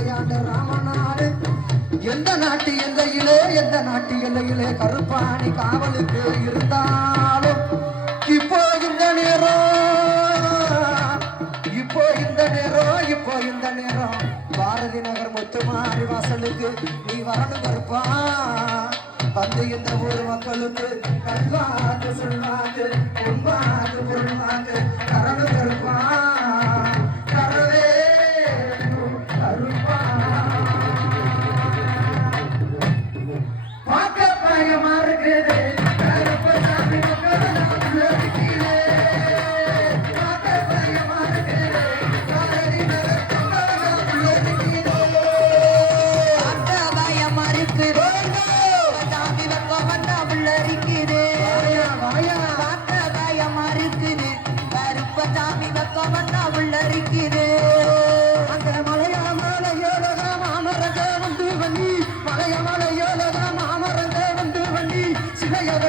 விளையாண்ட ராமனாரு எந்த நாட்டு எல்லையிலே எந்த நாட்டு எல்லையிலே கருப்பாணி காவலுக்கு இருந்தாலும் இப்போ இந்த நேரம் இப்போ இந்த நேரம் இப்போ இந்த நேரம். பாரதி நகர் முத்துமாரி வாசலுக்கு நீ வரணும் கருப்பா. வந்து இந்த ஊர் மக்களுக்கு கல்வாது சொல்வாக்கு உண்பாக்கு பொருள்வாக்கு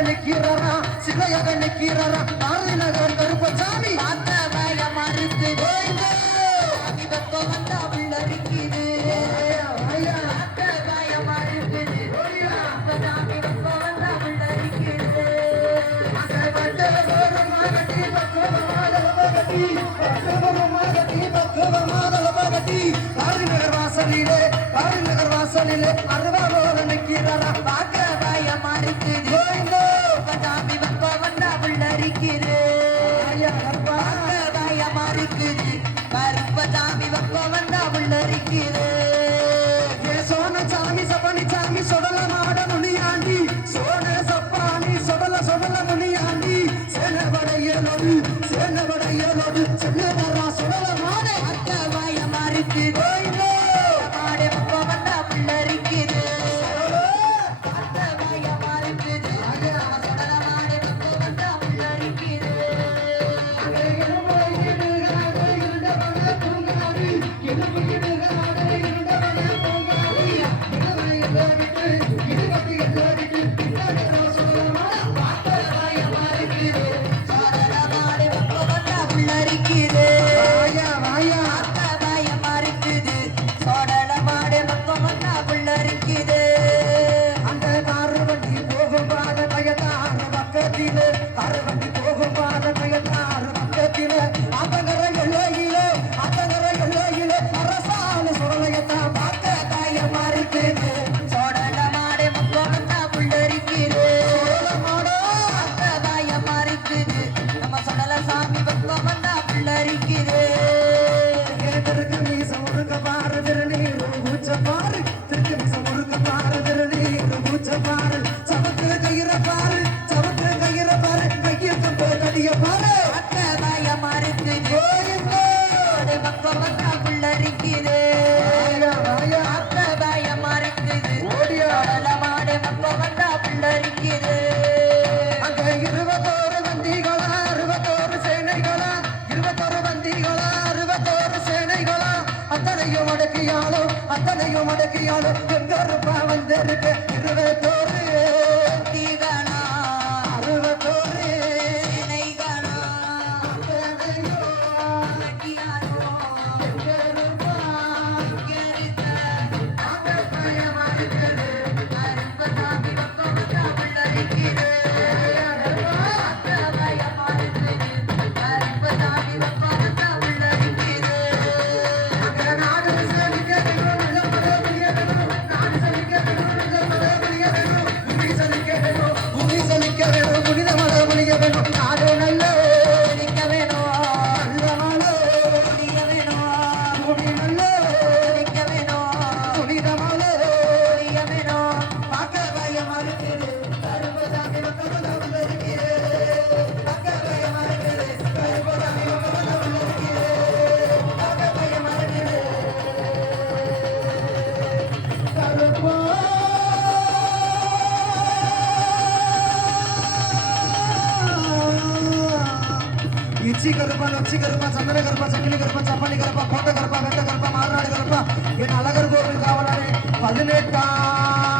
நிக்கிறரா சிலையாக நிக்கிறரா பாரதி நகர் கருப்பசாமி. பார்த்த வேலை மறுத்து வந்தா பிள்ளரிக்குது பாரதி நகர் வாசலிலே பாரதி நகர் வாசலிலே அறுபது இருக்கிறோம் பார்க்க பயமா இருக்குது பதாமி வந்தவன் அவள் அறிக்கிறேன் பார்க்க பயமா இருக்குது பருப்பதாமி வந்தவன் அவள் அறிக்கிறேன் சோன சாமி சபனி சாமி சுடல மாட முனியாண்டி. சோன சப்பானி சுடல சுடல முனியாண்டி. சேனவடையலோடு சேனவடையலோடு சென்ன வரா சுடல மாட. அக்க பயமா இருக்குது கையோடு எங்க ஒரு பாவம் தெரிக்க இருபது கட்சி கருப்பா லட்சி கருப்பா சந்தன கருப்பா சக்கிலி கருப்பா சப்பாளி கருப்பா கோட்டை கருப்பா வெட்ட கருப்பா மாறுநாடு கருப்பா என் அழகர் கோவில் காவலாளி பதினெட்டாம்